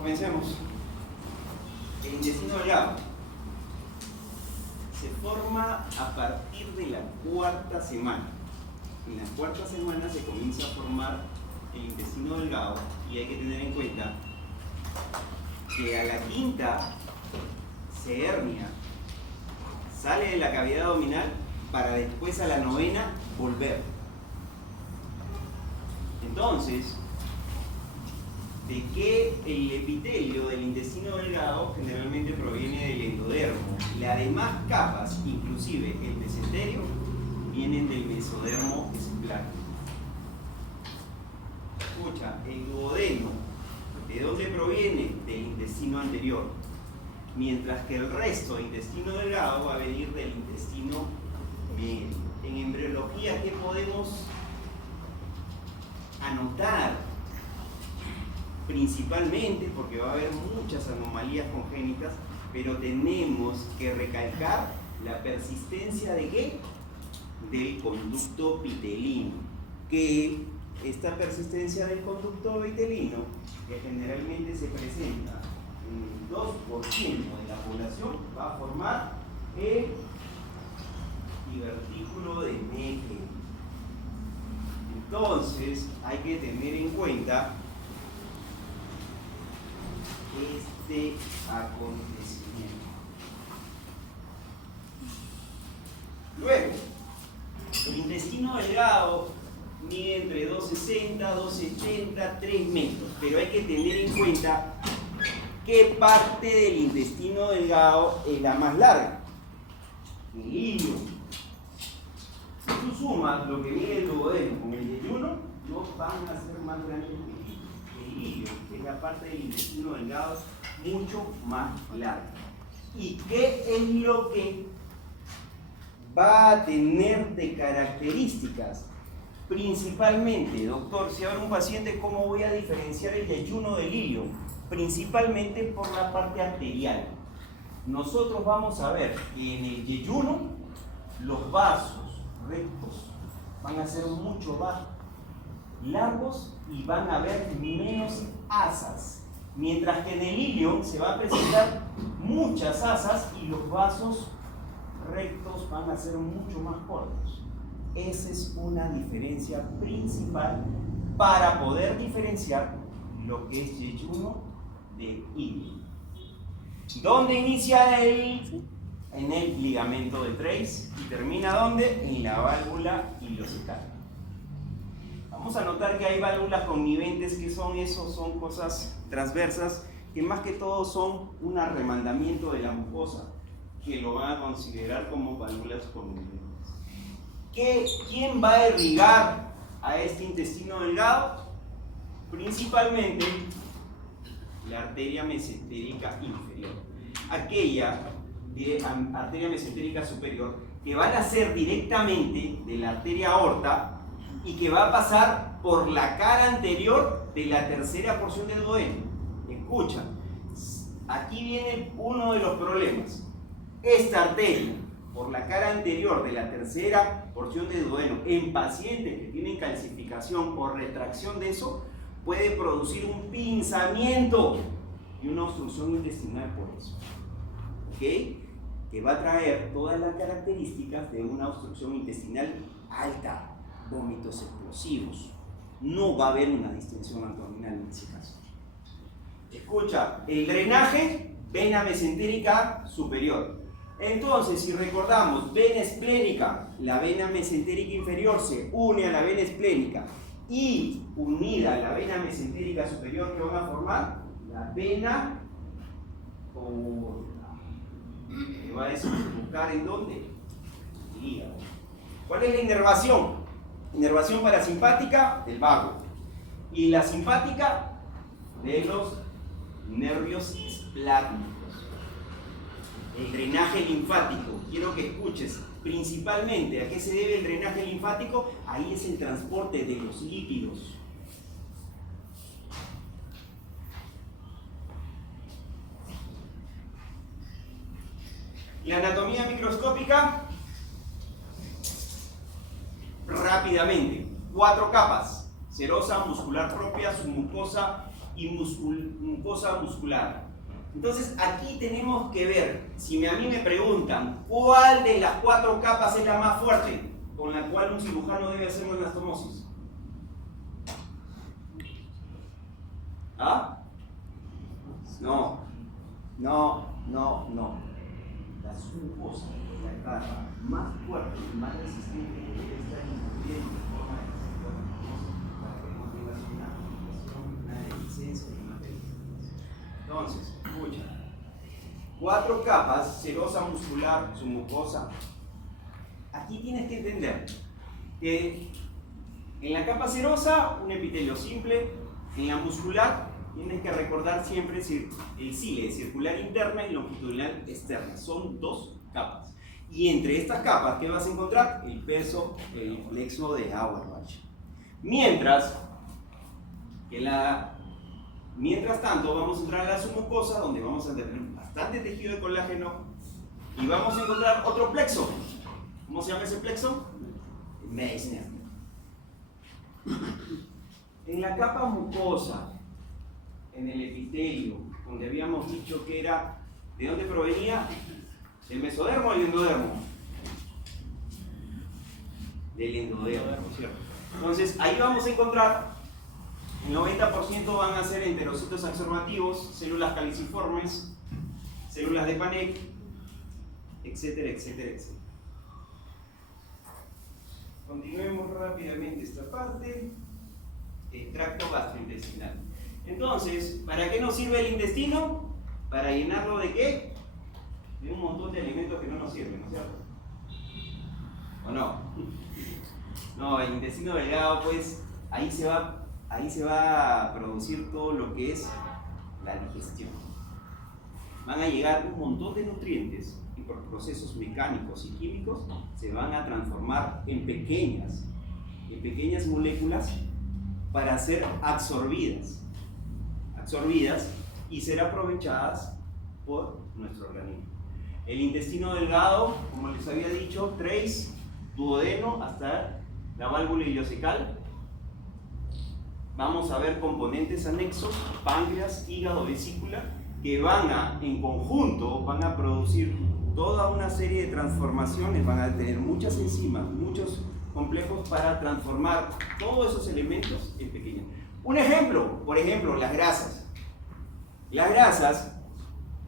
Comencemos. El intestino delgado se forma a partir de la cuarta semana. En la cuarta semana se comienza a formar el intestino delgado y hay que tener en cuenta que a la quinta se hernia, sale de la cavidad abdominal para después a la novena volver. Entonces, de que el epitelio del intestino delgado generalmente proviene del endodermo. Las demás capas, inclusive el mesenterio, vienen del mesodermo esplácnico. Escucha, el duodeno, ¿de dónde proviene? Del intestino anterior. Mientras que el resto del intestino delgado va a venir del intestino medio. En embriología, ¿qué podemos anotar? Principalmente porque va a haber muchas anomalías congénitas, pero tenemos que recalcar la persistencia de ¿qué? Del conducto vitelino. Que esta persistencia del conducto vitelino, que generalmente se presenta en el 2% de la población, va a formar el divertículo de Meckel. Entonces hay que tener en cuenta este acontecimiento. Luego, el intestino delgado mide entre 260, 270, 3 metros, pero hay que tener en cuenta qué parte del intestino delgado es la más larga. El ilio. Si tú sumas lo que mide el duodeno con el yeyuno, no van a ser más grandes que el ilio, que es la parte del intestino delgado mucho más larga. ¿Y qué es lo que va a tener de características? Principalmente, doctor, si ahora un paciente, ¿cómo voy a diferenciar el yeyuno del ilio? Principalmente por la parte arterial. Nosotros vamos a ver que en el yeyuno los vasos rectos van a ser mucho más largos y van a haber menos asas, mientras que en el ilio se va a presentar muchas asas y los vasos rectos van a ser mucho más cortos. Esa es una diferencia principal para poder diferenciar lo que es yeyuno de ilio. ¿Dónde inicia él? En el ligamento de Treis y termina ¿dónde? En la válvula ileocecal. Vamos a notar que hay válvulas conniventes. ¿Qué son eso? Son cosas transversas que más que todo son un arremandamiento de la mucosa, que lo van a considerar como válvulas conniventes. ¿Quién va a irrigar a este intestino delgado? Principalmente la arteria mesentérica inferior. Aquella de arteria mesentérica superior que va a nacer directamente de la arteria aorta y que va a pasar por la cara anterior de la tercera porción del duodeno. Escucha, aquí viene uno de los problemas. Esta arteria por la cara anterior de la tercera porción del duodeno en pacientes que tienen calcificación o retracción de eso puede producir un pinzamiento y una obstrucción intestinal por eso. ¿Ok? Que va a traer todas las características de una obstrucción intestinal alta, vómitos explosivos. No va a haber una distensión abdominal en ese caso. Escucha, el drenaje, vena mesentérica superior. Entonces, si recordamos, vena esplénica, la vena mesentérica inferior se une a la vena esplénica y unida a la vena mesentérica superior, que van a formar la vena porta. Que va a desembocar ¿en dónde? El hígado. ¿Cuál es la inervación? Inervación parasimpática del vago y la simpática de los nervios esplácnicos. El drenaje linfático, quiero que escuches, principalmente, ¿a qué se debe el drenaje linfático? Ahí es el transporte de los lípidos. La anatomía microscópica, rápidamente, 4 capas: serosa, muscular propia, submucosa y mucosa muscular. Entonces aquí tenemos que ver, si a mí me preguntan cuál de las 4 capas es la más fuerte con la cual un cirujano debe hacer una anastomosis. ¿Ah? No. La submucosa es la capa más fuerte y más resistente que debe estar incluida en forma de cirugía para que no tengas una afectación, una deficiencia y una pérdida. Entonces, escucha. 4 capas: serosa, muscular, submucosa. Aquí tienes que entender que en la capa serosa, un epitelio simple. En la muscular, tienes que recordar siempre el cile, circular interna y longitudinal externa. Son 2 capas. Y entre estas capas, ¿qué vas a encontrar? El peso, el plexo de Auerbach. Mientras tanto, vamos a entrar a la submucosa, donde vamos a tener bastante tejido de colágeno y vamos a encontrar otro plexo. ¿Cómo se llama ese plexo? Meissner. En la capa mucosa, en el epitelio, donde habíamos dicho que era, ¿de dónde provenía? ¿Del mesodermo o del endodermo? Del endodermo, ¿cierto? Entonces, ahí vamos a encontrar, el 90% van a ser enterocitos absorbativos, células caliciformes, células de Panek, etcétera, etcétera, etcétera. Continuemos rápidamente esta parte. El tracto gastrointestinal. Entonces, ¿para qué nos sirve el intestino? ¿Para llenarlo de qué? De un montón de alimentos que no nos sirven, ¿no es cierto? ¿O no? No, el intestino delgado, pues, ahí se va a producir todo lo que es la digestión. Van a llegar un montón de nutrientes y por procesos mecánicos y químicos se van a transformar en pequeñas moléculas para ser absorbidas y ser aprovechadas por nuestro organismo. El intestino delgado, como les había dicho, trace, duodeno, hasta la válvula ileocecal. Vamos a ver componentes anexos, páncreas, hígado, vesícula, que en conjunto van a producir toda una serie de transformaciones, van a tener muchas enzimas, muchos complejos para transformar todos esos elementos en pequeños. Un ejemplo, por ejemplo, las grasas.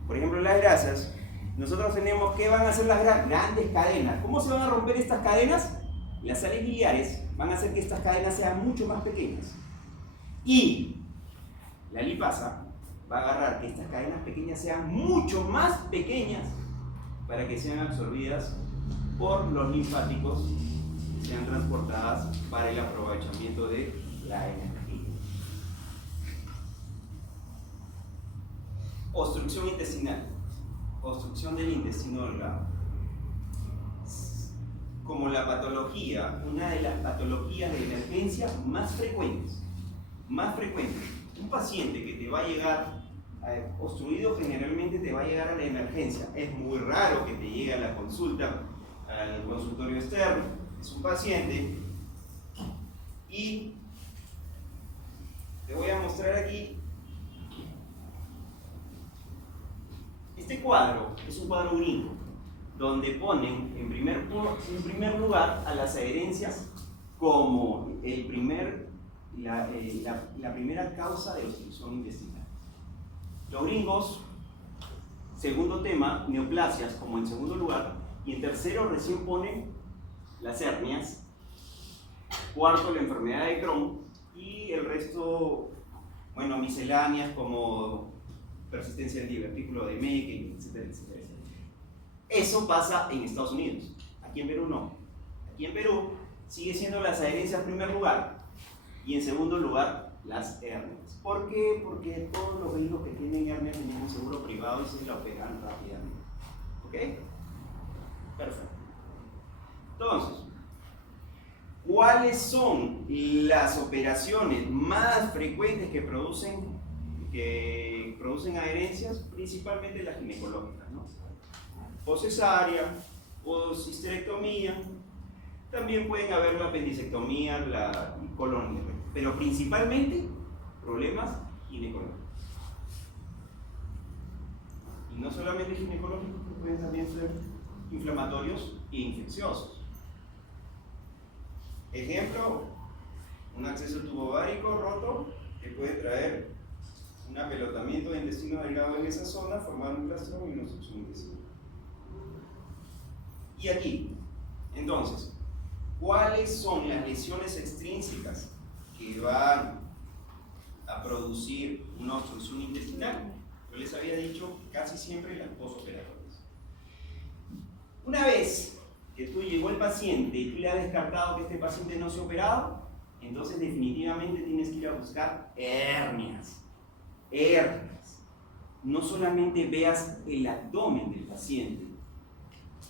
Por ejemplo, las grasas, nosotros tenemos, ¿qué van a hacer las grandes cadenas? ¿Cómo se van a romper estas cadenas? Las sales biliares van a hacer que estas cadenas sean mucho más pequeñas. Y la lipasa va a agarrar que estas cadenas pequeñas sean mucho más pequeñas para que sean absorbidas por los linfáticos, sean transportadas para el aprovechamiento de la energía. Obstrucción intestinal, obstrucción del intestino delgado. Como la patología, una de las patologías de emergencia más frecuentes. Un paciente que te va a llegar obstruido generalmente te va a llegar a la emergencia. Es muy raro que te llegue a la consulta, al consultorio externo. Es un paciente y te voy a mostrar aquí. Este cuadro es un cuadro gringo, donde ponen en primer lugar a las adherencias como la primera causa de obstrucción intestinal. Los gringos, segundo tema, neoplasias como en segundo lugar, y en tercero recién ponen las hernias, cuarto la enfermedad de Crohn y el resto, bueno, misceláneas como persistencia del divertículo de Meckel, etcétera, etcétera, etcétera. Eso pasa en Estados Unidos. Aquí en Perú no. Aquí en Perú sigue siendo las adherencias en primer lugar y en segundo lugar las hernias. ¿Por qué? Porque todos los gringos que tienen hernias tienen un seguro privado y se la operan rápidamente. ¿Ok? Perfecto. Entonces, ¿cuáles son las operaciones más frecuentes que producen adherencias? Principalmente las ginecológicas, ¿no? Poscesárea, poshisterectomía, también pueden haber la apendicectomía, la colon, pero principalmente problemas ginecológicos. Y no solamente ginecológicos, que pueden también ser inflamatorios e infecciosos. Ejemplo, un acceso tubovárico roto que puede traer un apelotamiento de intestino delgado en esa zona, formar un plastrón y una obstrucción intestinal. Y aquí, entonces, ¿cuáles son las lesiones extrínsecas que van a producir una obstrucción intestinal? Yo les había dicho casi siempre las posoperatorias. Una vez que tú llegó el paciente y tú le has descartado que este paciente no se ha operado, entonces definitivamente tienes que ir a buscar hernias. No solamente veas el abdomen del paciente,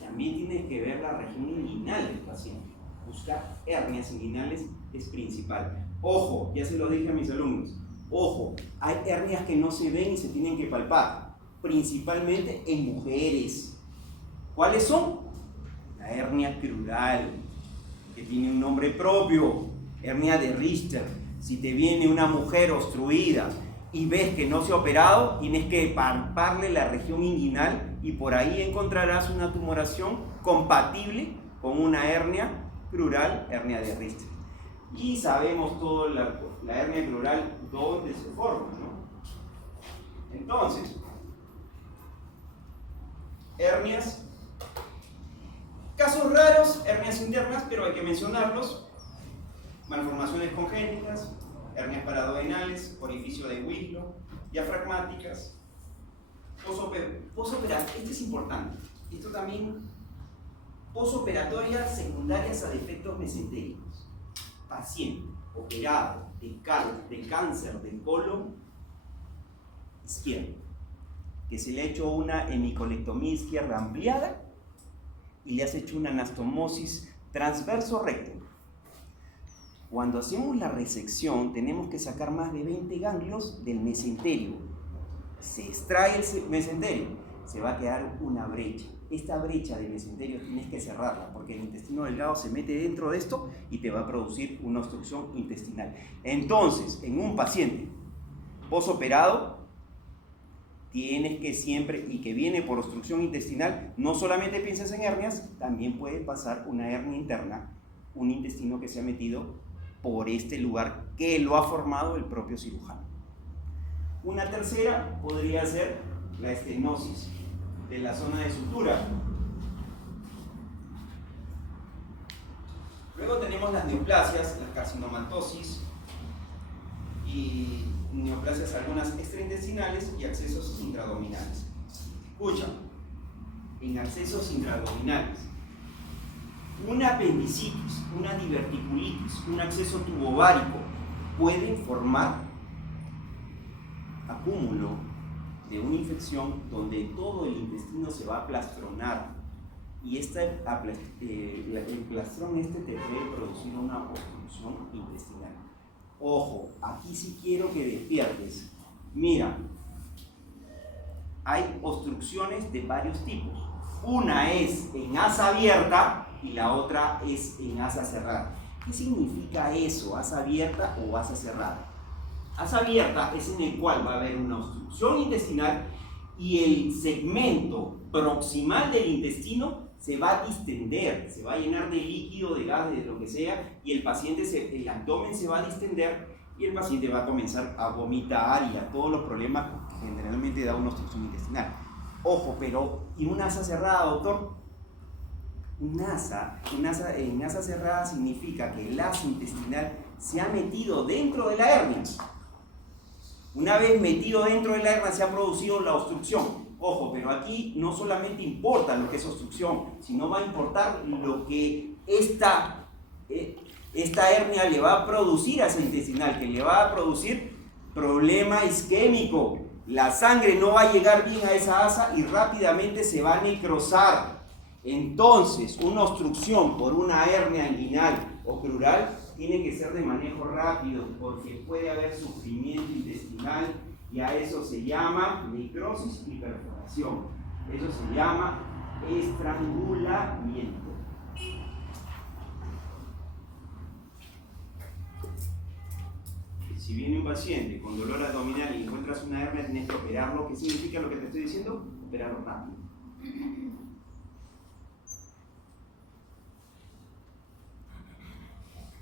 también tienes que ver la región inguinal del paciente. Buscar hernias inguinales es principal. Ojo, ya se lo dije a mis alumnos, ojo, hay hernias que no se ven y se tienen que palpar, principalmente en mujeres. ¿Cuáles son? La hernia crural, que tiene un nombre propio, hernia de Richter. Si te viene una mujer obstruida y ves que no se ha operado, tienes que palparle la región inguinal y por ahí encontrarás una tumoración compatible con una hernia crural, hernia de Richter. Y sabemos todo la hernia crural dónde se forma, ¿no? Entonces, hernias, casos raros, hernias internas, pero hay que mencionarlos. Malformaciones congénitas, hernias paraduodenales, orificio de Winslow, diafragmáticas, posoperatorias. Esto es importante. Esto también, posoperatorias secundarias a defectos mesentéricos. Paciente operado de cáncer del colon izquierdo, que se le ha hecho una hemicolectomía izquierda ampliada y le has hecho una anastomosis transverso recto. Cuando hacemos la resección tenemos que sacar más de 20 ganglios del mesenterio. Se extrae el mesenterio, se va a quedar una brecha. Esta brecha de mesenterio tienes que cerrarla porque el intestino delgado se mete dentro de esto y te va a producir una obstrucción intestinal. Entonces, en un paciente posoperado, tienes que siempre, y que viene por obstrucción intestinal, no solamente pienses en hernias, también puede pasar una hernia interna, un intestino que se ha metido por este lugar que lo ha formado el propio cirujano. Una tercera podría ser la estenosis de la zona de sutura. Luego tenemos las neoplasias, la carcinomatosis y neoplasias algunas extraintestinales y accesos intraabdominales. Escucha, en accesos intraabdominales, una apendicitis, una diverticulitis, un acceso tubovárico pueden formar acúmulo de una infección donde todo el intestino se va a plastronar y el plastrón te puede producir una obstrucción intestinal. Ojo, aquí sí quiero que despiertes. Mira, hay obstrucciones de varios tipos. Una es en asa abierta y la otra es en asa cerrada. ¿Qué significa eso, asa abierta o asa cerrada? Asa abierta es en el cual va a haber una obstrucción intestinal y el segmento proximal del intestino se va a distender, se va a llenar de líquido, de gas, de lo que sea, y el paciente, el abdomen se va a distender y el paciente va a comenzar a vomitar y a todos los problemas que generalmente da una obstrucción intestinal. Ojo, pero ¿y una asa cerrada, doctor? En asa cerrada significa que el asa intestinal se ha metido dentro de la hernia. Una vez metido dentro de la hernia se ha producido la obstrucción. Ojo, pero aquí no solamente importa lo que es obstrucción, sino va a importar lo que esta hernia le va a producir a esa intestinal, que le va a producir problema isquémico. La sangre no va a llegar bien a esa asa y rápidamente se va a necrosar. Entonces, una obstrucción por una hernia inguinal o crural tiene que ser de manejo rápido porque puede haber sufrimiento intestinal y a eso se llama necrosis y perforación. Eso se llama estrangulamiento. si viene un paciente con dolor abdominal y encuentras una hernia, tienes que operarlo. ¿Qué significa lo que te estoy diciendo? Operarlo rápido.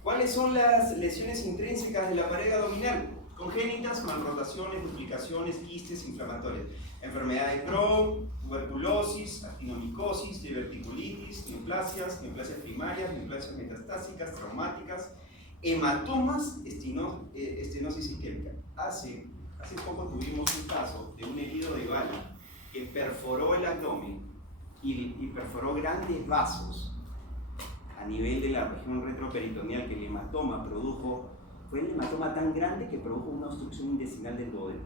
¿Cuáles son las lesiones intrínsecas de la pared abdominal? Congénitas, malrotaciones, duplicaciones, quistes inflamatorias. Enfermedad de Crohn, tuberculosis, actinomicosis, diverticulitis, neoplasias primarias, neoplasias metastásicas, traumáticas, hematomas, estenosis isquémica. Hace poco tuvimos un caso de un herido de bala que perforó el abdomen y perforó grandes vasos a nivel de la región retroperitoneal, que el hematoma produjo. Fue el hematoma tan grande que produjo una obstrucción intestinal del duodeno.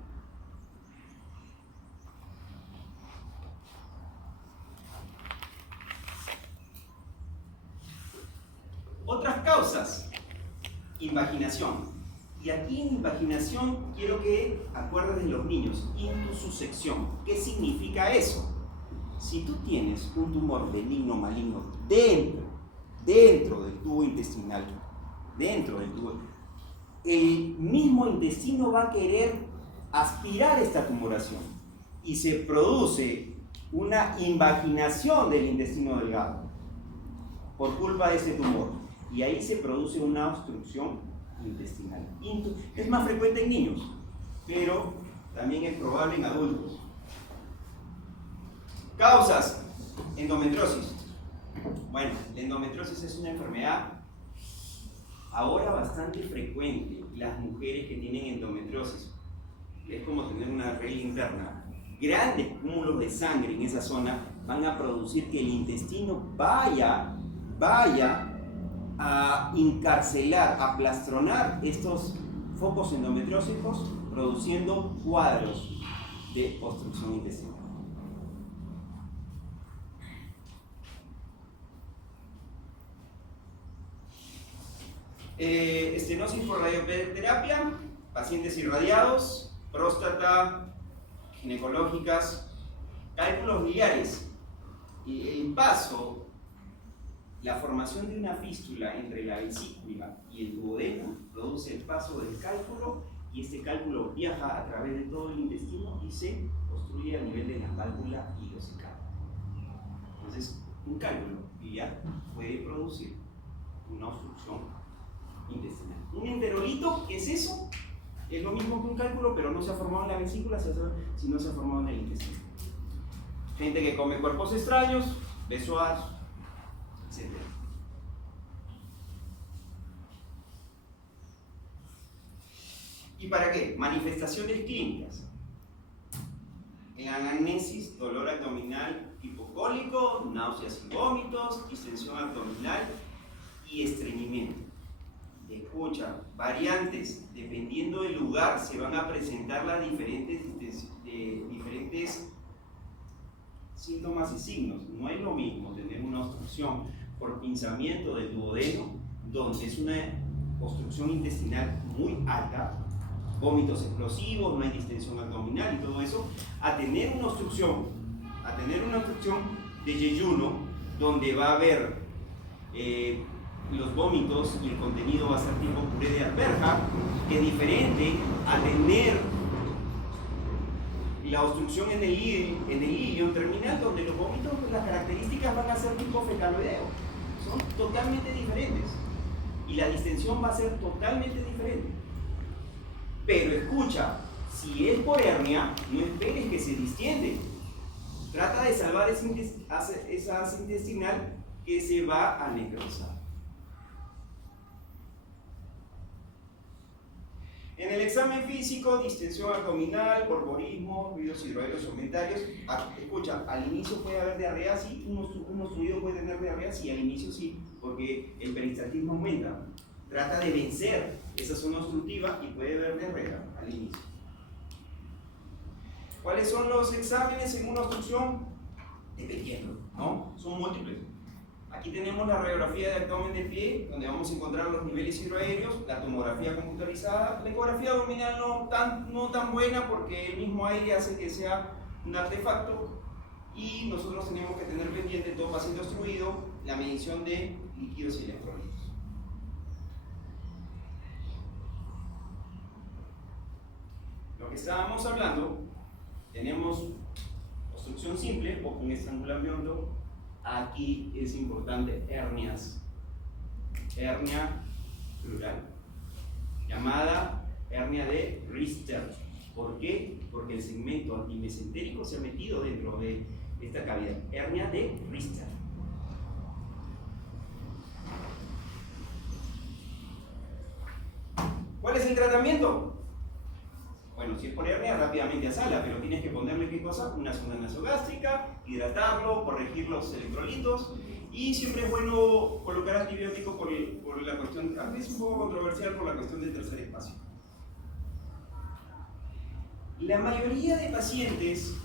Otras causas. Invaginación. Y aquí en invaginación quiero que acuerdes de los niños. Intussusección. ¿Qué significa eso? Si tú tienes un tumor benigno maligno dentro del tubo intestinal, el mismo intestino va a querer aspirar esta tumoración y se produce una invaginación del intestino delgado por culpa de ese tumor, y ahí se produce una obstrucción intestinal. Es más frecuente en niños, pero también es probable en adultos. Causas: endometriosis. Bueno, la endometriosis es una enfermedad ahora bastante frecuente. Las mujeres que tienen endometriosis, es como tener una regla interna. Grandes cúmulos de sangre en esa zona van a producir que el intestino vaya a encarcelar, a plástronar estos focos endometriósicos, produciendo cuadros de obstrucción intestinal. Estenosis por radioterapia, pacientes irradiados, próstata, ginecológicas, cálculos biliares. Y el paso, la formación de una fístula entre la vesícula y el duodeno produce el paso del cálculo, y este cálculo viaja a través de todo el intestino y se obstruye a nivel de la válvula ileocecal. Entonces, un cálculo biliar puede producir una obstrucción intestinal. Un enterolito, ¿qué es eso? Es lo mismo que un cálculo, pero no se ha formado en la vesícula, sino se ha formado en el intestino. Gente que come cuerpos extraños, besoas, etc. ¿Y para qué? Manifestaciones clínicas. En anamnesis, dolor abdominal hipocólico, náuseas y vómitos, distensión abdominal y estreñimiento. Escucha, variantes, dependiendo del lugar se van a presentar las diferentes síntomas y signos. No es lo mismo tener una obstrucción por pinzamiento del duodeno, donde es una obstrucción intestinal muy alta, vómitos explosivos, no hay distensión abdominal y todo eso, a tener una obstrucción de yeyuno, donde va a haber los vómitos y el contenido va a ser tipo puré de alberja, que es diferente a tener la obstrucción en el ilion terminal, donde los vómitos, las características van a ser tipo fecaloideo. Son totalmente diferentes. Y la distensión va a ser totalmente diferente. Pero escucha, si es por hernia, no esperes que se distiende. Trata de salvar esa asa intestinal que se va a necrosar. En el examen físico, distensión abdominal, borborismo, ruidos hidroaéreos aumentarios. Escucha, al inicio puede haber diarrea, sí, un obstruido puede tener diarrea, sí, al inicio sí, porque el peristaltismo aumenta. Trata de vencer esa zona obstructiva y puede haber diarrea al inicio. ¿Cuáles son los exámenes en una obstrucción? Dependiendo, ¿no? Son múltiples. Aquí tenemos la radiografía de abdomen de pie, donde vamos a encontrar los niveles hidroaéreos, la tomografía computarizada. La ecografía abdominal no tan buena, porque el mismo aire hace que sea un artefacto, y nosotros tenemos que tener pendiente todo paciente obstruido la medición de líquidos y electrolitos. que estábamos hablando, tenemos obstrucción simple o con estrangulamiento. Aquí es importante hernias, hernia plural, llamada hernia de Richter. ¿Por qué? Porque el segmento antimesentérico se ha metido dentro de esta cavidad. Hernia de Richter. ¿Cuál es el tratamiento? Bueno, si es por hernia, rápidamente a sala, pero tienes que ponerle ¿qué cosa? Una sonda nasogástrica, hidratarlo, corregir los electrolitos, y siempre es bueno colocar antibiótico por la cuestión, a veces un poco controversial por la cuestión del tercer espacio. La mayoría de pacientes,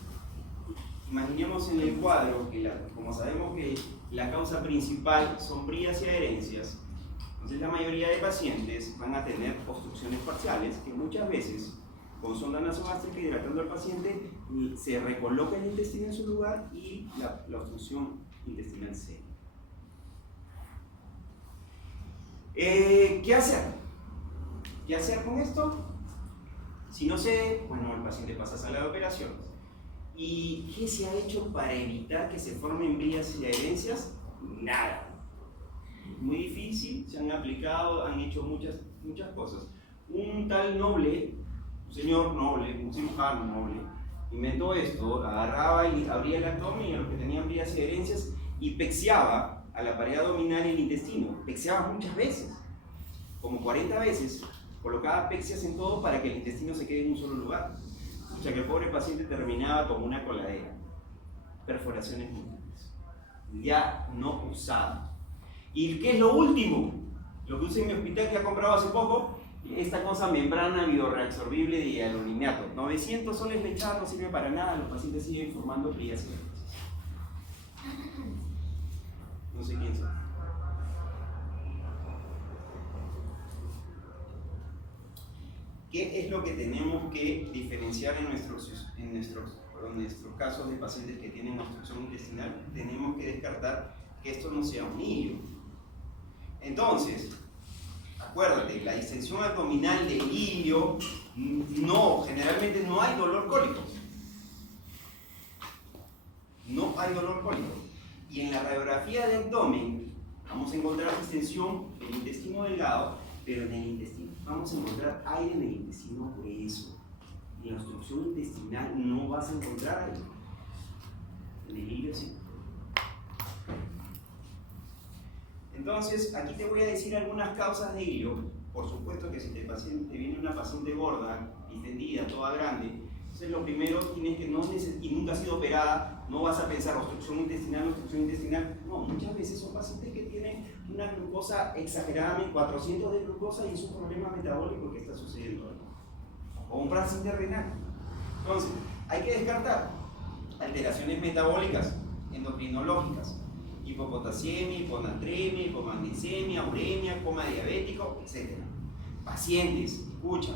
imaginemos en el cuadro, que como sabemos que la causa principal son bridas y adherencias, entonces la mayoría de pacientes van a tener obstrucciones parciales que muchas veces con sonda nasogástrica hidratando al paciente se recoloca el intestino en su lugar y la obstrucción intestinal cede. ¿Qué hacer? ¿Qué hacer con esto? Si no cede, bueno, el paciente pasa a sala de operaciones. ¿Y qué se ha hecho para evitar que se formen bridas y adherencias? Nada. Muy difícil, se han aplicado, han hecho muchas cosas. Un tal Noble, un señor Noble, un cirujano Noble, inventó esto, agarraba y abría el abdomen y a los que tenían bridas y adherencias y pexeaba a la pared abdominal y el intestino. Pexeaba muchas veces, como 40 veces, colocaba pexias en todo para que el intestino se quede en un solo lugar. O sea que el pobre paciente terminaba como una coladera, perforaciones múltiples, ya no usada. ¿Y qué es lo último? Lo que usé en mi hospital que ha comprado hace poco, esta cosa membrana bioreabsorbible de hialuroniato. 900 soles de echar, no sirve para nada, los pacientes siguen formando bridas y adherencias. No sé quién son. ¿Qué es lo que tenemos que diferenciar en nuestros casos de pacientes que tienen obstrucción intestinal? Tenemos que descartar que esto no sea un hilio. Entonces, acuérdate, la distensión abdominal de hilio, generalmente no hay dolor cólico. No hay dolor cólico. Y en la radiografía de abdomen vamos a encontrar distensión del intestino delgado, pero en el intestino vamos a encontrar aire en el intestino grueso. En la obstrucción intestinal no vas a encontrar aire. En el hilio sí. Entonces, aquí te voy a decir algunas causas de hilio. Por supuesto que si te viene una paciente gorda, distendida, toda grande, entonces lo primero tienes que y nunca ha sido operada, no vas a pensar obstrucción intestinal. No, muchas veces son pacientes que tienen una glucosa exageradamente, 400 de glucosa, y es un problema metabólico que está sucediendo. O un paciente renal. Entonces, hay que descartar alteraciones metabólicas, endocrinológicas, hipopotasemia, hiponatremia, hipomagnesemia, uremia, coma diabético, etc. Pacientes, escucha,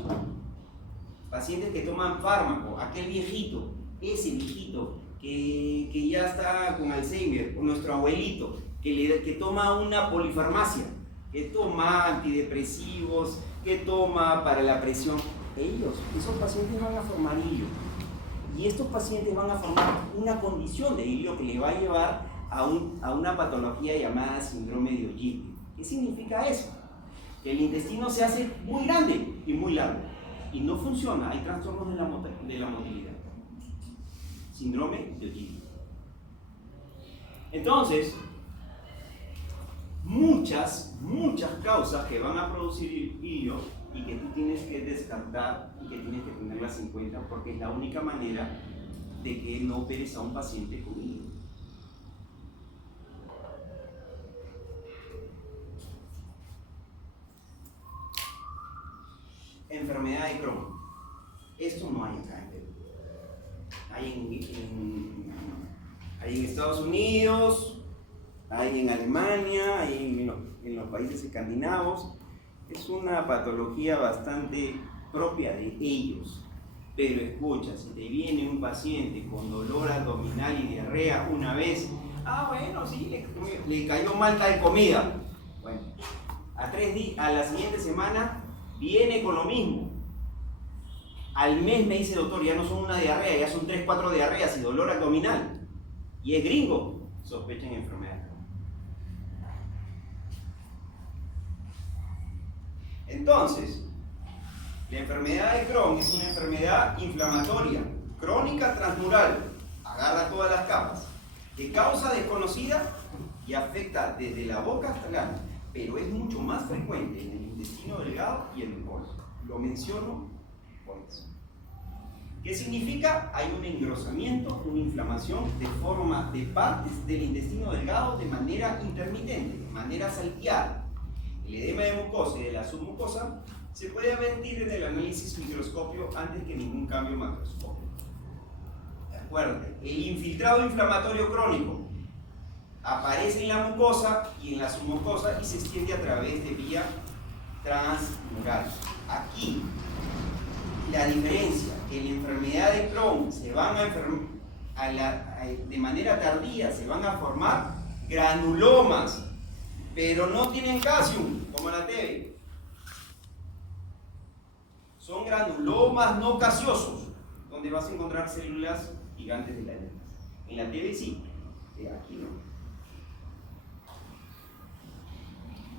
pacientes que toman fármaco, aquel viejito, ese viejito que ya está con Alzheimer, o nuestro abuelito, que toma una polifarmacia, que toma antidepresivos, que toma para la presión, esos pacientes van a formar hilio. Y estos pacientes van a formar una condición de hilio que le va a llevar a una patología llamada síndrome de Ogilvie. ¿Qué significa eso? Que el intestino se hace muy grande y muy largo y no funciona, hay trastornos de la motilidad. Síndrome de Ogilvie. Entonces, muchas causas que van a producir hilio y que tú tienes que descartar y que tienes que tenerlas en cuenta, porque es la única manera de que no operes a un paciente con hilio. Enfermedad de Crohn. Esto no hay acá en Perú. Hay en Estados Unidos, hay en Alemania, hay en los países escandinavos. Es una patología bastante propia de ellos. Pero escucha, si te viene un paciente con dolor abdominal y diarrea una vez, bueno, sí, le cayó mal tal comida. Bueno, a la siguiente semana viene con lo mismo. Al mes me dice, doctor, ya no son una diarrea, ya son 3, 4 diarreas y dolor abdominal. Y es gringo, sospechen enfermedad. Entonces, la enfermedad de Crohn es una enfermedad inflamatoria, crónica transmural, agarra todas las capas, de causa desconocida y afecta desde la boca hasta el ano, pero es mucho más frecuente en el intestino delgado y en el colon. Lo menciono por eso. ¿Qué significa? Hay un engrosamiento, una inflamación de forma de partes del intestino delgado de manera intermitente, de manera salteada. El edema de mucosa y de la submucosa se puede advertir en el análisis microscopio antes que ningún cambio macroscópico. Acuérdate, el infiltrado inflamatorio crónico aparece en la mucosa y en la submucosa y se extiende a través de vía transmural. Aquí, la diferencia, que en la enfermedad de Crohn se van de manera tardía, se van a formar granulomas, pero no tienen calcium, como la TB. Son granulomas no gaseosos, donde vas a encontrar células gigantes de la herida. En la TB sí, aquí no.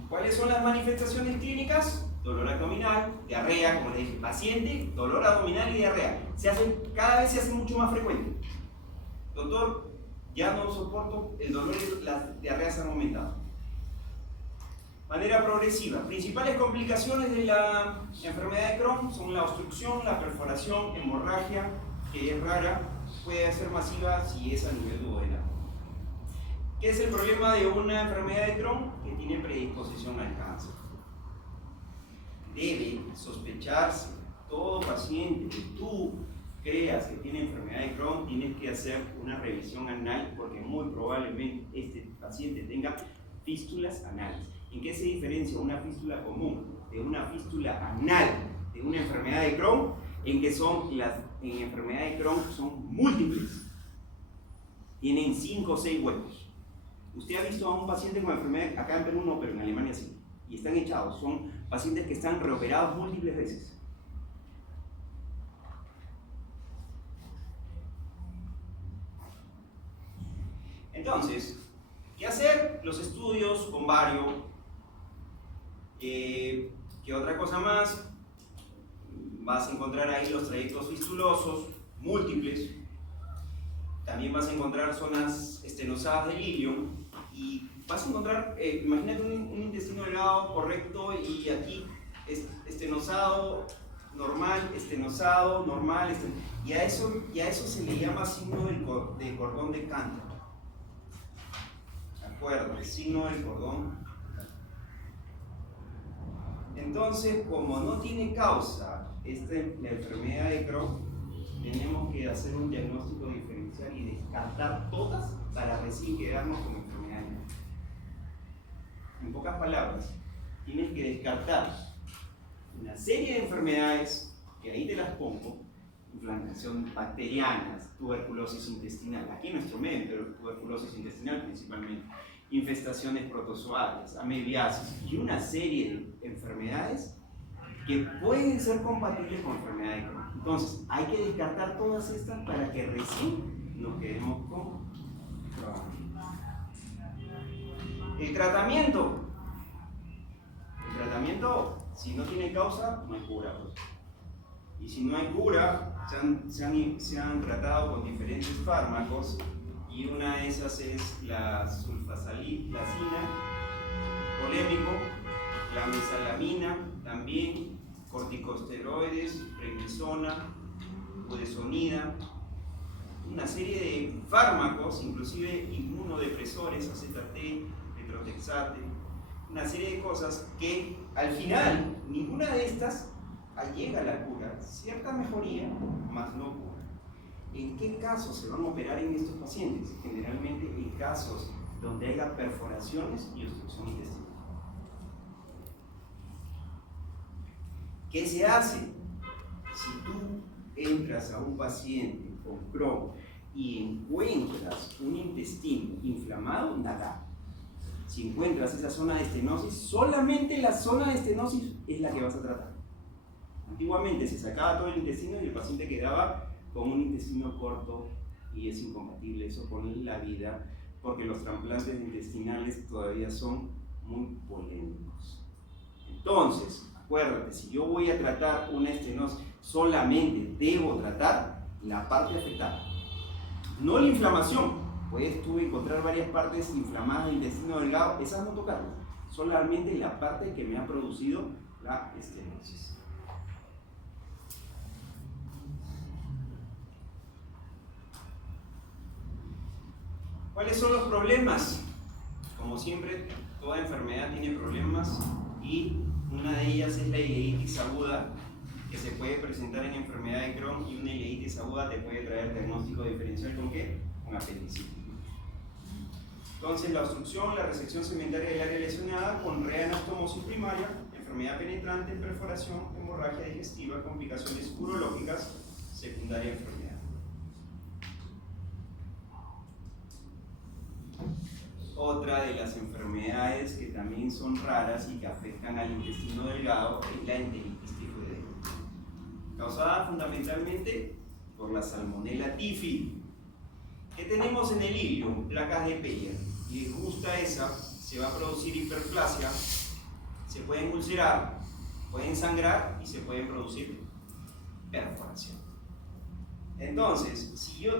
¿Cuáles son las manifestaciones clínicas? Dolor abdominal, diarrea, como les dije, paciente, dolor abdominal y diarrea. Cada vez se hace mucho más frecuente. Doctor, ya no soporto el dolor y las diarreas han aumentado. Manera progresiva. Principales complicaciones de la enfermedad de Crohn son la obstrucción, la perforación, hemorragia, que es rara, puede ser masiva si es a nivel duodenal. ¿Qué es el problema de una enfermedad de Crohn? Que tiene predisposición al cáncer. Debe sospecharse, todo paciente que tú creas que tiene enfermedad de Crohn, tienes que hacer una revisión anal porque muy probablemente este paciente tenga fístulas anales. ¿En qué se diferencia una fístula común de una fístula anal de una enfermedad de Crohn? En que en enfermedad de Crohn son múltiples. Tienen 5 o 6 huecos. Usted ha visto a un paciente con enfermedad, acá en Perú no, pero en Alemania sí, y están echados. Son pacientes que están reoperados múltiples veces. Entonces, ¿qué hacer? Los estudios con vario. ¿Qué otra cosa más? Vas a encontrar ahí los trayectos fistulosos múltiples. También vas a encontrar zonas estenosadas del ilium y vas a encontrar, imagínate un intestino delgado correcto y aquí estenosado normal, y a eso se le llama signo de cordón de Cantor. ¿De acuerdo? El signo del cordón. Entonces, como no tiene causa la enfermedad de Crohn, tenemos que hacer un diagnóstico diferencial y descartar todas para recién quedarnos con enfermedad de Crohn. En pocas palabras, tienes que descartar una serie de enfermedades, que ahí te las pongo: inflamación bacterianas, tuberculosis intestinal, aquí en nuestro medio, pero tuberculosis intestinal principalmente, infestaciones protozoarias, amebiasis y una serie de enfermedades que pueden ser compatibles con enfermedad de Crohn. Entonces, hay que descartar todas estas para que recién nos quedemos con Crohn. El tratamiento, si no tiene causa, no hay cura. Y si no hay cura, se han tratado con diferentes fármacos, y una de esas es la sulfasalazina, polémico, la mesalamina, también corticosteroides, prednisona, budesonida, una serie de fármacos, inclusive inmunodepresores, acetate, metrotexate, una serie de cosas que al final ninguna de estas llega a la cura, cierta mejoría, más no cura. ¿En qué casos se van a operar en estos pacientes? Generalmente en casos donde haya perforaciones y obstrucción intestinal. ¿Qué se hace? Si tú entras a un paciente con Crohn y encuentras un intestino inflamado, nada. Si encuentras esa zona de estenosis, solamente la zona de estenosis es la que vas a tratar. Antiguamente se sacaba todo el intestino y el paciente quedaba con un intestino corto y es incompatible eso con la vida, porque los trasplantes intestinales todavía son muy polémicos. Entonces, acuérdate, si yo voy a tratar una estenosis, solamente debo tratar la parte afectada, no la inflamación. Puedes tú encontrar varias partes inflamadas del intestino delgado, esas no tocarlas, solamente la parte que me ha producido la estenosis. ¿Cuáles son los problemas? Como siempre, toda enfermedad tiene problemas y una de ellas es la ileitis aguda, que se puede presentar en enfermedad de Crohn, y una ileitis aguda te puede traer diagnóstico diferencial ¿con qué? Con apendicitis. Entonces, la obstrucción, la resección segmentaria del área lesionada con reanastomosis primaria, enfermedad penetrante, perforación, hemorragia digestiva, complicaciones urológicas, secundaria enfermedad. Otra de las enfermedades que también son raras y que afectan al intestino delgado es la enteritis tifoidea, causada fundamentalmente por la Salmonella typhi. ¿Qué tenemos en el ilio? Placas de Peyer. Y les gusta esa, se va a producir hiperplasia, se pueden ulcerar, pueden sangrar y se pueden producir perforación. Entonces, si yo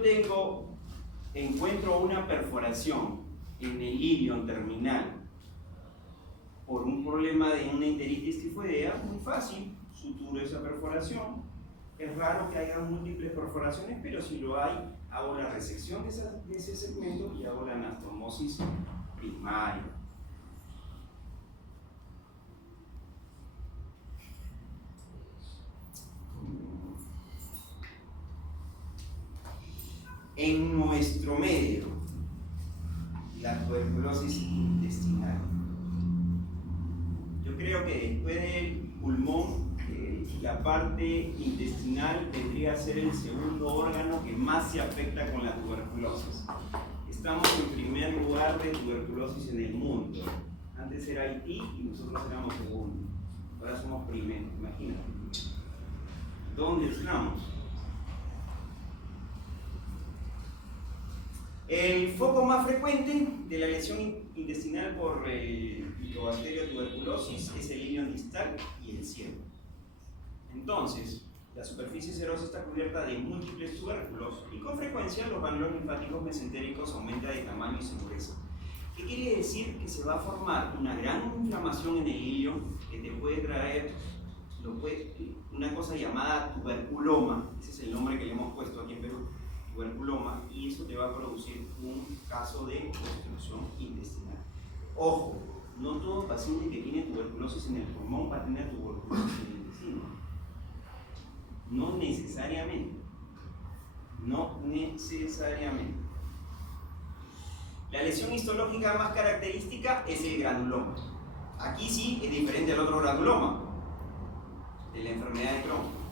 encuentro una perforación en el ilion terminal por un problema de una enteritis tifoidea, muy fácil, suturo esa perforación. Es raro que haya múltiples perforaciones, pero si lo hay, hago la resección de ese segmento y hago la anastomosis primaria. En nuestro medio, la tuberculosis intestinal. Yo creo que después del pulmón, la parte intestinal vendría a ser el segundo órgano que más se afecta con la tuberculosis. Estamos en primer lugar de tuberculosis en el mundo. Antes era Haití y nosotros éramos segundo. Ahora somos primero, imagínate. ¿Dónde estamos? El foco más frecuente de la lesión intestinal por Mycobacterium tuberculosis es el ilion distal y el ciego. Entonces, la superficie serosa está cubierta de múltiples tubérculos y con frecuencia los ganglios linfáticos mesentéricos aumentan de tamaño y se endurecen. ¿Qué quiere decir? Que se va a formar una gran inflamación en el ilio que te puede traer una cosa llamada tuberculoma, ese es el nombre que le hemos puesto aquí en Perú, tuberculoma, y eso te va a producir un caso de obstrucción intestinal. Ojo, no todo paciente que tiene tuberculosis en el pulmón va a tener tuberculosis en el intestino. No necesariamente. No necesariamente. La lesión histológica más característica es el granuloma. Aquí sí es diferente al otro granuloma de la enfermedad de Crohn.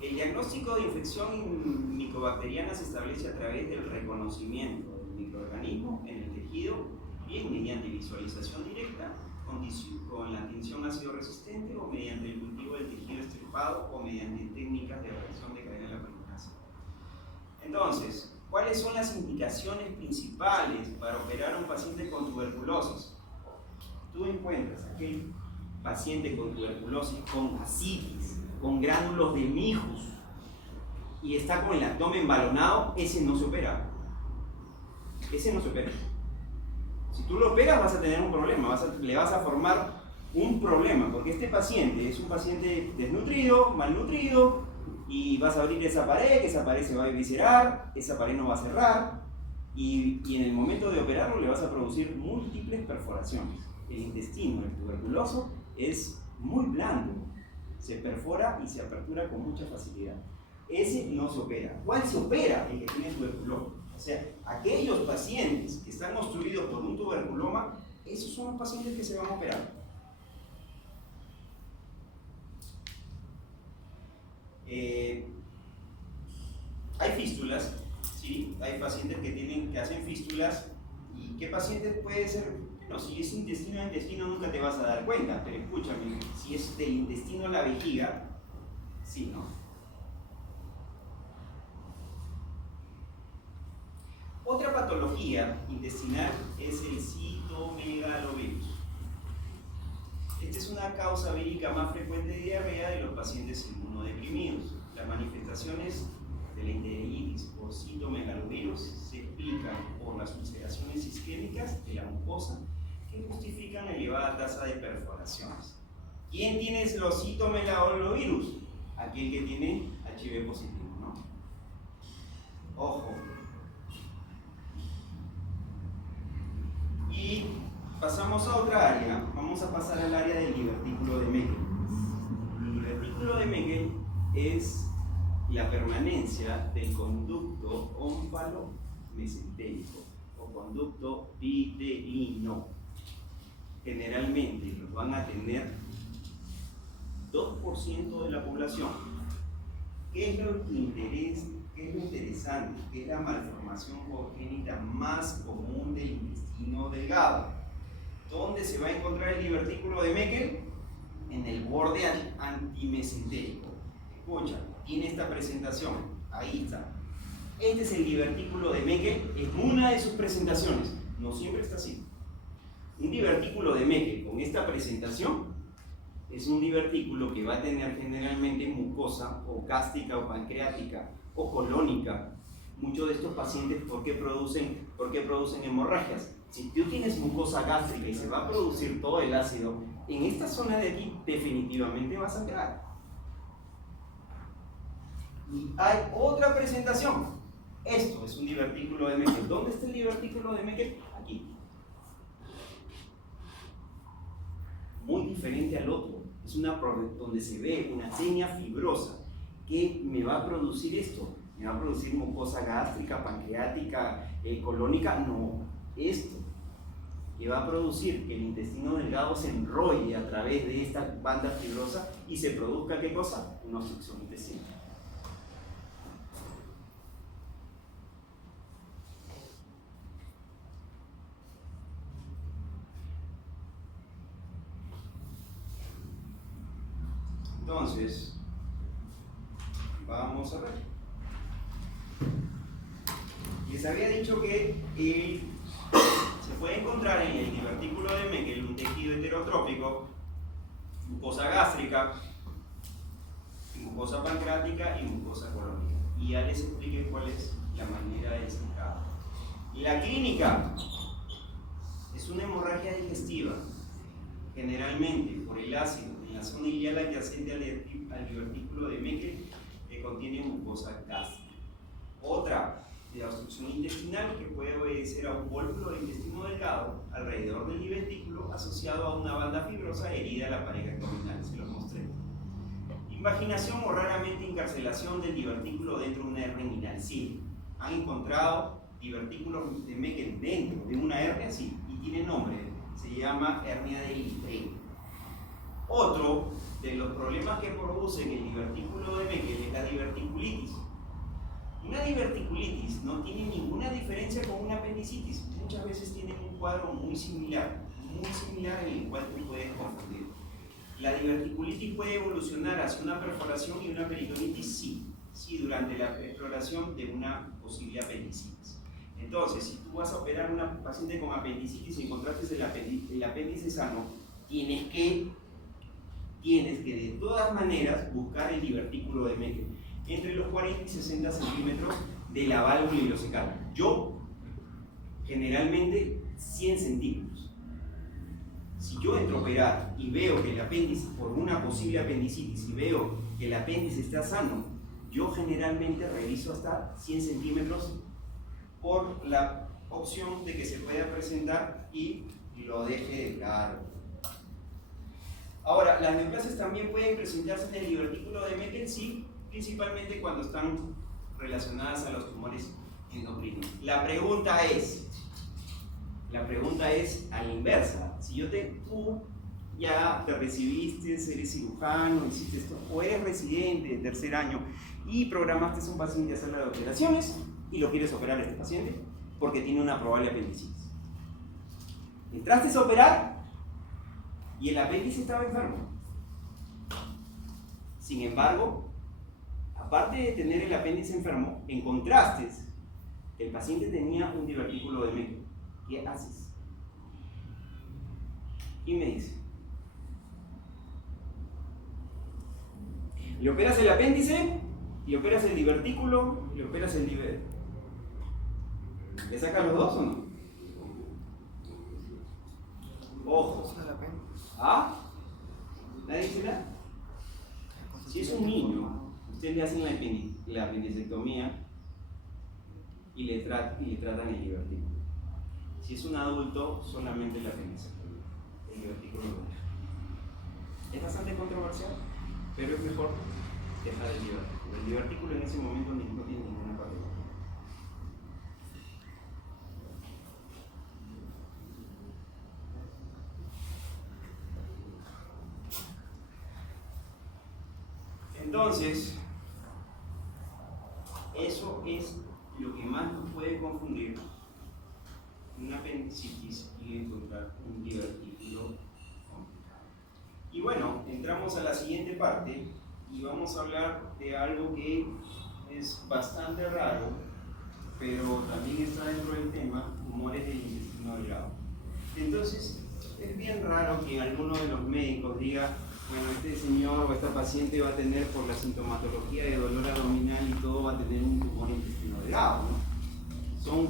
El diagnóstico de infección micobacteriana se establece a través del reconocimiento del microorganismo en el tejido, bien mediante visualización directa, con la tinción ácido resistente o mediante el cultivo del tejido extirpado o mediante técnicas de reacción de cadena lactulasa. Entonces, ¿cuáles son las indicaciones principales para operar a un paciente con tuberculosis? Tú encuentras aquel paciente con tuberculosis, con ascitis, con gránulos de mijus y está con el abdomen balonado, ese no se opera. Ese no se opera. Si tú lo operas vas a tener un problema, le vas a formar un problema, porque este paciente es un paciente desnutrido, malnutrido, y vas a abrir esa pared se va a eviscerar, esa pared no va a cerrar, y en el momento de operarlo le vas a producir múltiples perforaciones. El intestino del tuberculoso es muy blando, se perfora y se apertura con mucha facilidad. Ese no se opera. ¿Cuál se opera? El que tiene tuberculosis. O sea, aquellos pacientes que están obstruidos por un tuberculoma, esos son los pacientes que se van a operar. Hay fístulas, ¿sí? Hay pacientes que hacen fístulas. ¿Y qué pacientes puede ser? No, si es intestino a intestino nunca te vas a dar cuenta, pero escúchame, si es del intestino a la vejiga, Sí, ¿no? Otra patología intestinal es el citomegalovirus. Esta es una causa vírica más frecuente de diarrea de los pacientes inmunodeprimidos. Las manifestaciones de la enteritis o citomegalovirus se explican por las ulceraciones isquémicas de la mucosa que justifican la elevada tasa de perforaciones. ¿Quién tiene los citomegalovirus? Aquel que tiene HIV positivo, ¿no? Ojo. Y pasamos a otra área. Vamos a pasar al área del divertículo de Meckel. El divertículo de Meckel es la permanencia del conducto ómpalo-mesentérico o conducto vitelino. Generalmente los van a tener 2% de la población. ¿Qué es lo interesante? ¿Qué es la malformación congénita más común del intestino delgado? ¿Dónde se va a encontrar el divertículo de Meckel? En el borde antimesentérico. Escucha, tiene esta presentación. Ahí está. Este es el divertículo de Meckel en una de sus presentaciones. No siempre está así. Un divertículo de Meckel con esta presentación es un divertículo que va a tener generalmente mucosa o gástrica o pancreática o colónica. Muchos de estos pacientes, ¿por qué producen hemorragias? Si tú tienes mucosa gástrica y se va a producir todo el ácido, en esta zona de aquí definitivamente va a sangrar. Y hay otra presentación. Esto es un divertículo de Meckel. ¿Dónde está el divertículo de Meckel? Aquí. Muy diferente al otro. Es donde se ve una seña fibrosa. ¿Qué me va a producir esto? ¿Me va a producir mucosa gástrica, pancreática, colónica? No, esto que va a producir que el intestino delgado se enrolle a través de esta banda fibrosa y se produzca, ¿qué cosa? Una obstrucción intestinal. Entonces, vamos a ver. Les había dicho que se puede encontrar en el divertículo de Meckel un tejido heterotrópico, mucosa gástrica, mucosa pancreática y mucosa colónica. Y ya les expliqué cuál es la manera de explicarlo. La clínica es una hemorragia digestiva, generalmente por el ácido en la zona iliar adyacente al divertículo de Meckel que contiene mucosa gástrica. Otra de obstrucción intestinal que puede obedecer a un vólvulo de intestino delgado alrededor del divertículo asociado a una banda fibrosa herida a la pared abdominal, se los mostré. Invaginación o raramente encarcelación del divertículo dentro de una hernia inguinal. Sí, han encontrado divertículos de Meckel dentro de una hernia, sí, y tiene nombre, se llama hernia de Littren. Otro de los problemas que producen el divertículo de Meckel es la diverticulitis. Una diverticulitis no tiene ninguna diferencia con una apendicitis. Muchas veces tienen un cuadro muy similar en el cual tú puedes confundir. ¿La diverticulitis puede evolucionar hacia una perforación y una peritonitis? Sí, durante la exploración de una posible apendicitis. Entonces, si tú vas a operar a una paciente con apendicitis y encontraste el apéndice sano, tienes que de todas maneras buscar el divertículo de Meckel entre los 40 y 60 centímetros de la válvula ileocecal. Yo, generalmente, 100 centímetros. Si yo entro a operar y veo que el apéndice, por una posible apendicitis, y veo que el apéndice está sano, yo generalmente reviso hasta 100 centímetros por la opción de que se pueda presentar y lo deje delgado. Ahora, las neoplasias también pueden presentarse en el divertículo de Meckel, sí, principalmente cuando están relacionadas a los tumores endocrinos. La pregunta es a la inversa. Si tú ya te recibiste, eres cirujano, hiciste esto, o eres residente de tercer año y programaste a un paciente a hacer las operaciones y lo quieres operar a este paciente porque tiene una probable apendicitis. Entraste a operar y el apéndice estaba enfermo. Sin embargo, aparte de tener el apéndice enfermo, encontraste que el paciente tenía un divertículo de Meckel. ¿Qué haces? ¿Quién me dice? Le operas el apéndice, le operas el divertículo, le operas el divertículo. ¿Le sacas los dos o no? Ojo. ¿Ah? ¿Nadie dice nada? Si es un niño, ustedes le hacen la apendicectomía y le tratan el divertículo. Si es un adulto, solamente la apendicectomía. El divertículo no. Es bastante controversial, pero es mejor dejar el divertículo. El divertículo en ese momento no tiene ninguna parte. Entonces, eso es lo que más nos puede confundir una apendicitis y encontrar un divertículo. Y bueno, entramos a la siguiente parte y vamos a hablar de algo que es bastante raro, pero también está dentro del tema, tumores del intestino delgado. Entonces, es bien raro que alguno de los médicos diga, bueno, este señor o esta paciente va a tener por la sintomatología de dolor abdominal y todo va a tener un tumor intestino delgado, ¿no? Son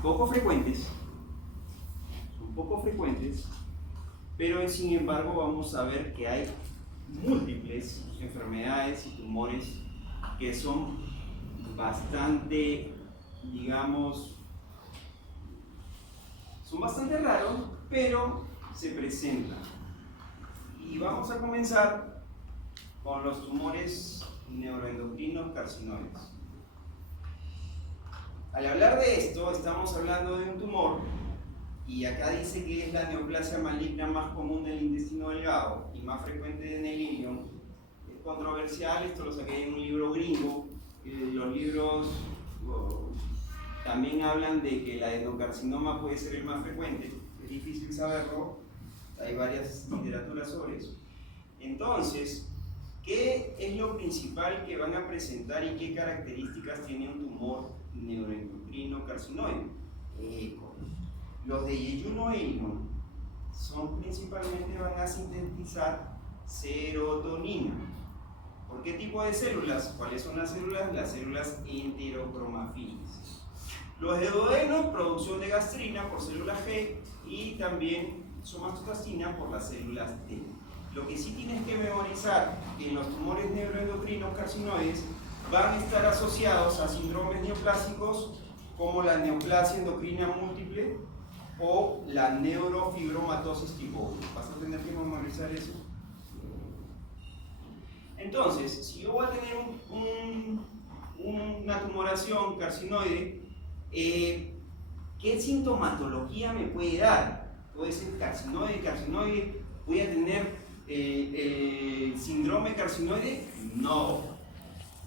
poco frecuentes, pero sin embargo vamos a ver que hay múltiples enfermedades y tumores que son bastante, digamos, son bastante raros, pero se presentan. Y vamos a comenzar con los tumores neuroendocrinos carcinoides. Al hablar de esto, estamos hablando de un tumor, y acá dice que es la neoplasia maligna más común del intestino delgado y más frecuente en el ilion. Es controversial, esto lo saqué en un libro gringo. Los libros también hablan de que el adenocarcinoma puede ser el más frecuente, es difícil saberlo. Hay varias literaturas sobre eso. Entonces, ¿qué es lo principal que van a presentar y qué características tiene un tumor neuroendocrino carcinoide? Los de yeyuno e ilion son principalmente, van a sintetizar serotonina. ¿Por qué tipo de células? ¿Cuáles son las células? Las células enterocromafílicas. Los de duodeno, producción de gastrina por células G y también somatostatina por las células T. Lo que sí tienes que memorizar que los tumores neuroendocrinos carcinoides van a estar asociados a síndromes neoplásicos como la neoplasia endocrina múltiple o la neurofibromatosis tipo 1. ¿Vas a tener que memorizar eso? Entonces, si yo voy a tener una tumoración carcinoide, ¿qué sintomatología me puede dar? Puede ser carcinoide, ¿voy a tener síndrome carcinoide? No.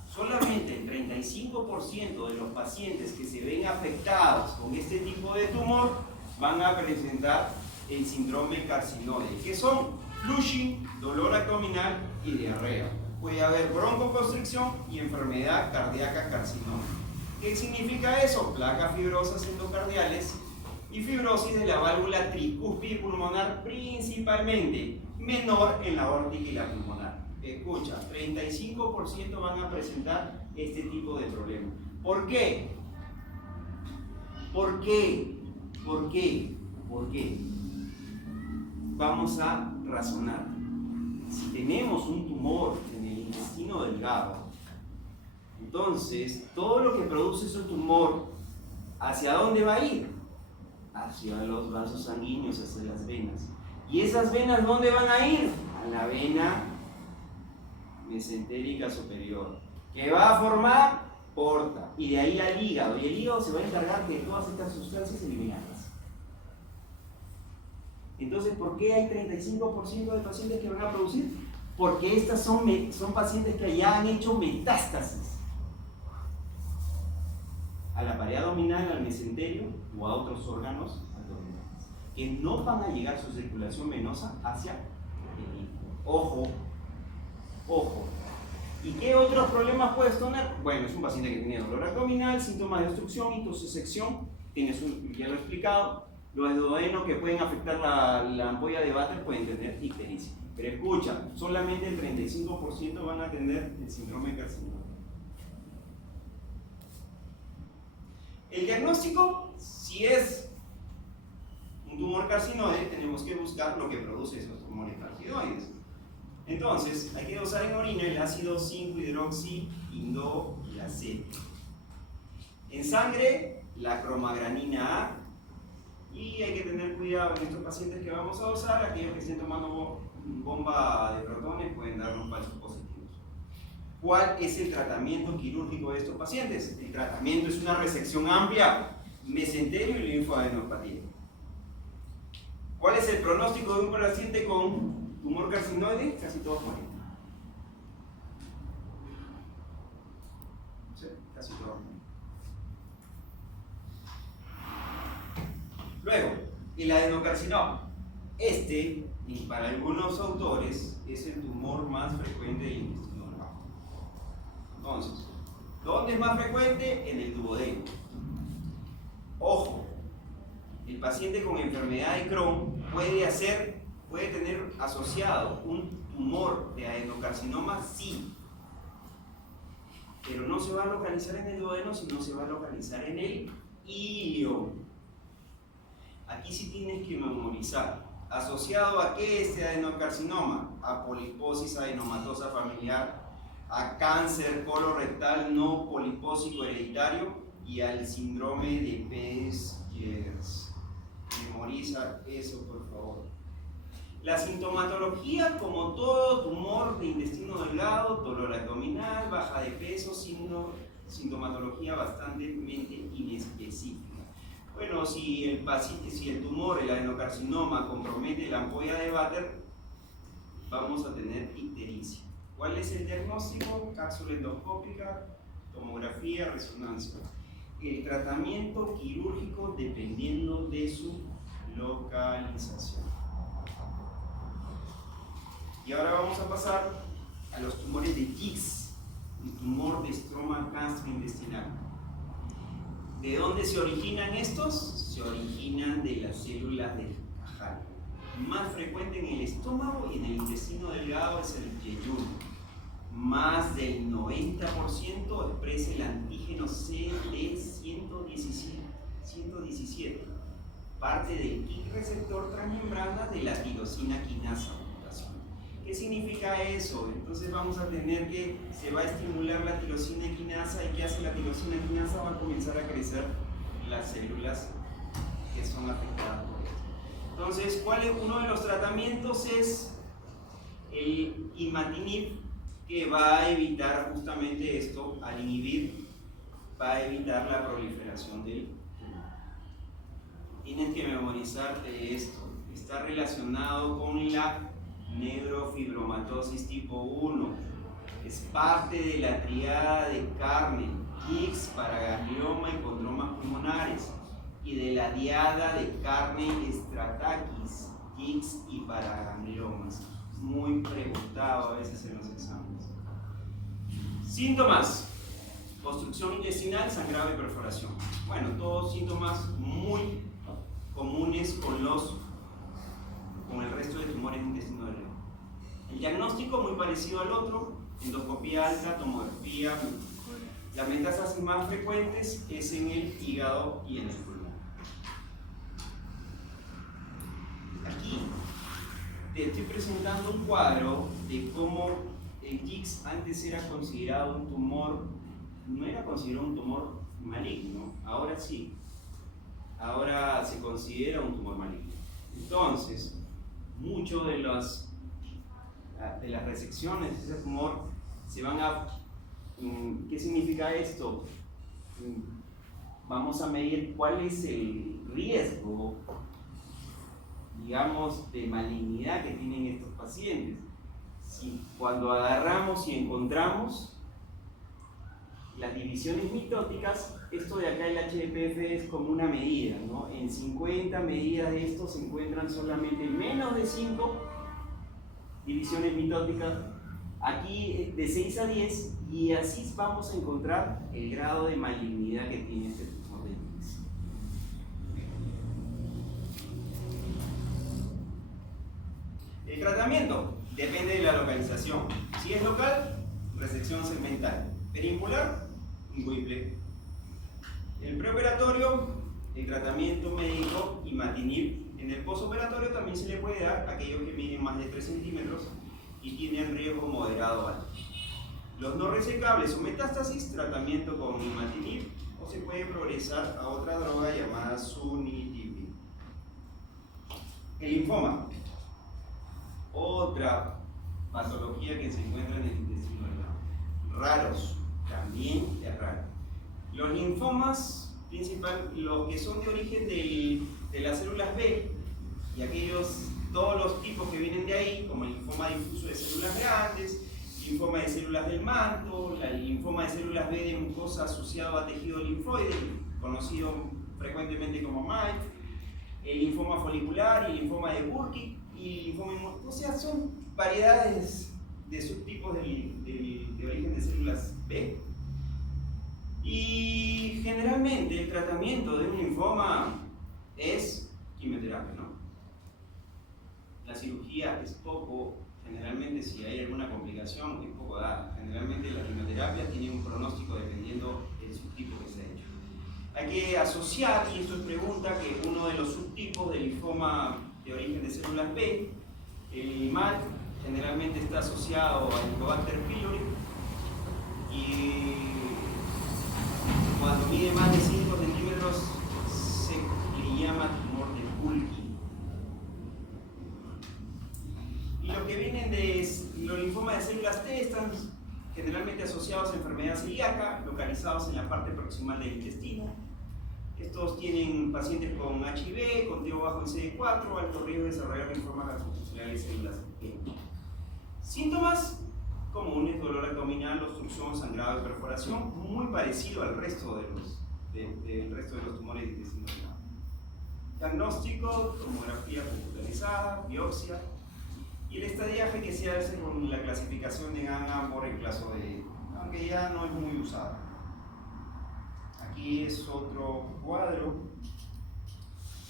Solamente el 35% de los pacientes que se ven afectados con este tipo de tumor van a presentar el síndrome carcinoide, que son flushing, dolor abdominal y diarrea. Puede haber broncoconstricción y enfermedad cardíaca carcinoma. ¿Qué significa eso? Placas fibrosas endocardiales y fibrosis de la válvula tricúspide pulmonar principalmente, menor en la aórtica y la pulmonar. Escucha, 35% van a presentar este tipo de problema. ¿Por qué? ¿Por qué? ¿Por qué? ¿Por qué? Vamos a razonar. Si tenemos un tumor en el intestino delgado, entonces todo lo que produce ese tumor, ¿hacia dónde va a ir? Hacia los vasos sanguíneos, hacia las venas. ¿Y esas venas dónde van a ir? A la vena mesentérica superior, que va a formar porta, y de ahí al hígado, y el hígado se va a encargar de todas estas sustancias eliminarlas. Entonces, ¿por qué hay 35% de pacientes que van a producir? Porque estas son pacientes que ya han hecho metástasis a la pared abdominal, al mesenterio o a otros órganos abdominales, que no van a llegar su circulación venosa hacia el hígado. Ojo, ojo, ¿Y qué otros problemas puedes tener? Bueno, es un paciente que tiene dolor abdominal, síntomas de obstrucción, intussusección, ya lo he explicado. Los de duodeno que pueden afectar la ampolla de Vater pueden tener ictericia. Pero escucha, solamente el 35% van a tener el síndrome carcinoma. El diagnóstico, si es un tumor carcinoide, tenemos que buscar lo que produce esos tumores carcinoides. Entonces, hay que dosar en orina el ácido 5-hidroxiindolacético. En sangre, la cromagranina A. Y hay que tener cuidado en estos pacientes que vamos a dosar, aquellos que estén tomando bomba de protones pueden darnos falsos positivos. ¿Cuál es el tratamiento quirúrgico de estos pacientes? El tratamiento es una resección amplia, mesenterio y linfoadenopatía. ¿Cuál es el pronóstico de un paciente con tumor carcinoide? Casi todos mueren. Sí, casi todos mueren. Luego, el adenocarcinoma. Y para algunos autores, es el tumor más frecuente del intestino delgado. Entonces, ¿dónde es más frecuente? En el duodeno. Ojo, el paciente con enfermedad de Crohn puede tener asociado un tumor de adenocarcinoma, sí, pero no se va a localizar en el duodeno, sino se va a localizar en el ilion. Aquí sí tienes que memorizar. ¿Asociado a qué este adenocarcinoma? A poliposis adenomatosa familiar, a cáncer colorectal no polipósico hereditario y al síndrome de Pez-Jeghers. Memoriza eso, por favor. La sintomatología, como todo tumor de intestino delgado, dolor abdominal, baja de peso, sintomatología bastante inespecífica. Bueno, si el tumor, el adenocarcinoma, compromete la ampolla de Vater, vamos a tener ictericia. ¿Cuál es el diagnóstico? Cápsula endoscópica, tomografía, resonancia. El tratamiento quirúrgico dependiendo de su localización. Y ahora vamos a pasar a los tumores de Tics, el tumor de estroma gastrointestinal. ¿De dónde se originan estos? Se originan de las células del Cajal. Más frecuente en el estómago y en el intestino delgado es el yeyún. Más del 90% expresa el antígeno CD117, parte del KIT receptor transmembrana de la tirosina quinasa. ¿Qué significa eso? Entonces vamos a tener que se va a estimular la tirosina quinasa. ¿Y qué hace la tirosina quinasa? Va a comenzar a crecer las células que son afectadas por esto. Entonces, uno de los tratamientos es el imatinib, que va a evitar justamente esto, al inhibir, va a evitar la proliferación del tumor. Tienes que memorizarte esto, está relacionado con la neurofibromatosis tipo 1, es parte de la triada de Carney, Tics, paraganglioma y condromas pulmonares, y de la diada de Carney-Stratakis, Tics y paragangliomas. Muy preguntado a veces en los exámenes. Síntomas: obstrucción intestinal, sangrado y perforación. Bueno, todos síntomas muy comunes con el resto de tumores de intestino delgado. El diagnóstico muy parecido al otro: endoscopía alta, tomografía. Las metástasis más frecuentes es en el hígado y en el pulmón. Aquí te estoy presentando un cuadro de cómo el Tics antes era considerado un tumor, no era considerado un tumor maligno, ahora sí, ahora se considera un tumor maligno. Entonces, muchas de las resecciones de ese tumor se van a... ¿Qué significa esto? Vamos a medir cuál es el riesgo, digamos, de malignidad que tienen estos pacientes. Si cuando agarramos y encontramos las divisiones mitóticas, esto de acá, el HDPF, es como una medida, ¿no? En 50 medidas de esto se encuentran solamente menos de 5 divisiones mitóticas Aquí de 6 a 10, y así vamos a encontrar el grado de malignidad que tiene este tumor de intestino. El tratamiento depende de la localización. Si es local, resección segmental. Perimbular, un Whipple. El preoperatorio, el tratamiento médico imatinib. En el postoperatorio también se le puede dar a aquellos que miden más de 3 centímetros y tienen riesgo moderado alto. Los no resecables o metástasis, tratamiento con imatinib, o se puede progresar a otra droga llamada sunitinib. El linfoma, otra patología que se encuentra en el intestino delgado. Raros, también es raro. Los linfomas, los que son de origen de las células B, y todos los tipos que vienen de ahí, como el linfoma difuso de células grandes, linfoma de células del manto, el linfoma de células B de mucosa asociado a tejido linfoide, conocido frecuentemente como MAIT, el linfoma folicular y el linfoma de Burkitt, y el linfoma inmunológico. O sea, son variedades de subtipos de origen de células B. Y generalmente el tratamiento de un linfoma es quimioterapia, ¿no? La cirugía es poco, generalmente si hay alguna complicación es poco dada. Generalmente la quimioterapia tiene un pronóstico dependiendo del subtipo que se ha hecho. Hay que asociar, y esto es pregunta, que uno de los subtipos del linfoma de origen de células B, el IMAT, generalmente está asociado al Helicobacter pylori, y cuando mide más de 5 centímetros se le llama tumor de Pulky. Y lo que vienen de los linfomas de células T están generalmente asociados a enfermedad celíaca, localizados en la parte proximal del intestino. Estos tienen pacientes con HIV, conteo bajo en CD4, alto riesgo de desarrollar linfomas gastrointestinales de células T. Síntomas comunes: dolor abdominal, obstrucción, sangrado y perforación, muy parecido al resto del resto de los tumores de intestino delgado. Diagnóstico: tomografía computarizada, biopsia, y el estadiaje que se hace con la clasificación de GANA por el claso de, aunque ya no es muy usado. Aquí es otro cuadro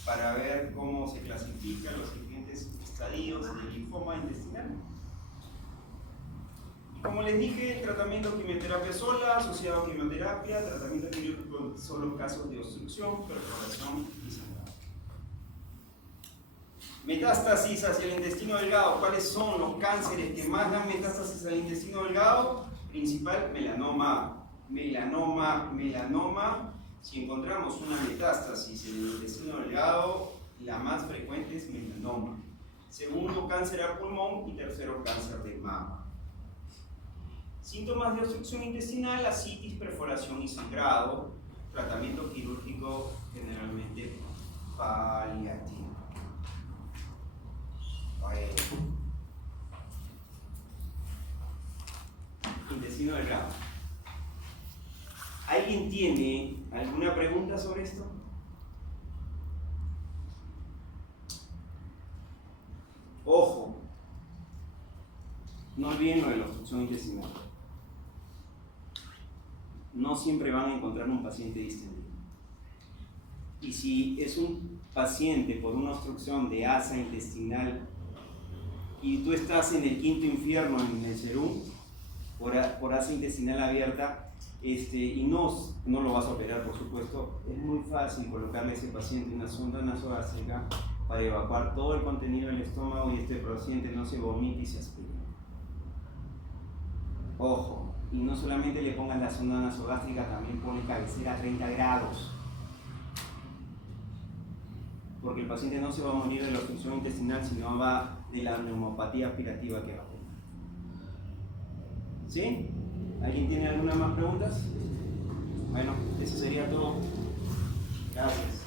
para ver cómo se clasifican los diferentes estadios del linfoma intestinal. Como les dije, el tratamiento de quimioterapia sola, asociado a quimioterapia, tratamiento quirúrgico en solo casos de obstrucción, perforación y sangrado. Metástasis hacia el intestino delgado. ¿Cuáles son los cánceres que más dan metástasis al intestino delgado? Principal, melanoma. Melanoma. Si encontramos una metástasis en el intestino delgado, la más frecuente es melanoma. Segundo, cáncer al pulmón, y tercero, cáncer de mama. Síntomas de obstrucción intestinal: ascitis, perforación y sangrado. Tratamiento quirúrgico generalmente paliativo. Intestino delgado. ¿Alguien tiene alguna pregunta sobre esto? Ojo, no olviden lo de la obstrucción intestinal. No siempre van a encontrar un paciente distendido. Y si es un paciente por una obstrucción de asa intestinal y tú estás en el quinto infierno, en el serum, por asa intestinal abierta, y no lo vas a operar, por supuesto, es muy fácil colocarle a ese paciente una sonda nasogástrica para evacuar todo el contenido del estómago y este paciente no se vomita y se aspira. Ojo, y no solamente le pongan la sonda nasogástrica, también pone cabecera a 30 grados. Porque el paciente no se va a morir de la obstrucción intestinal, sino va de la neumopatía aspirativa que va a tener. ¿Sí? ¿Alguien tiene alguna más preguntas? Bueno, eso sería todo. Gracias.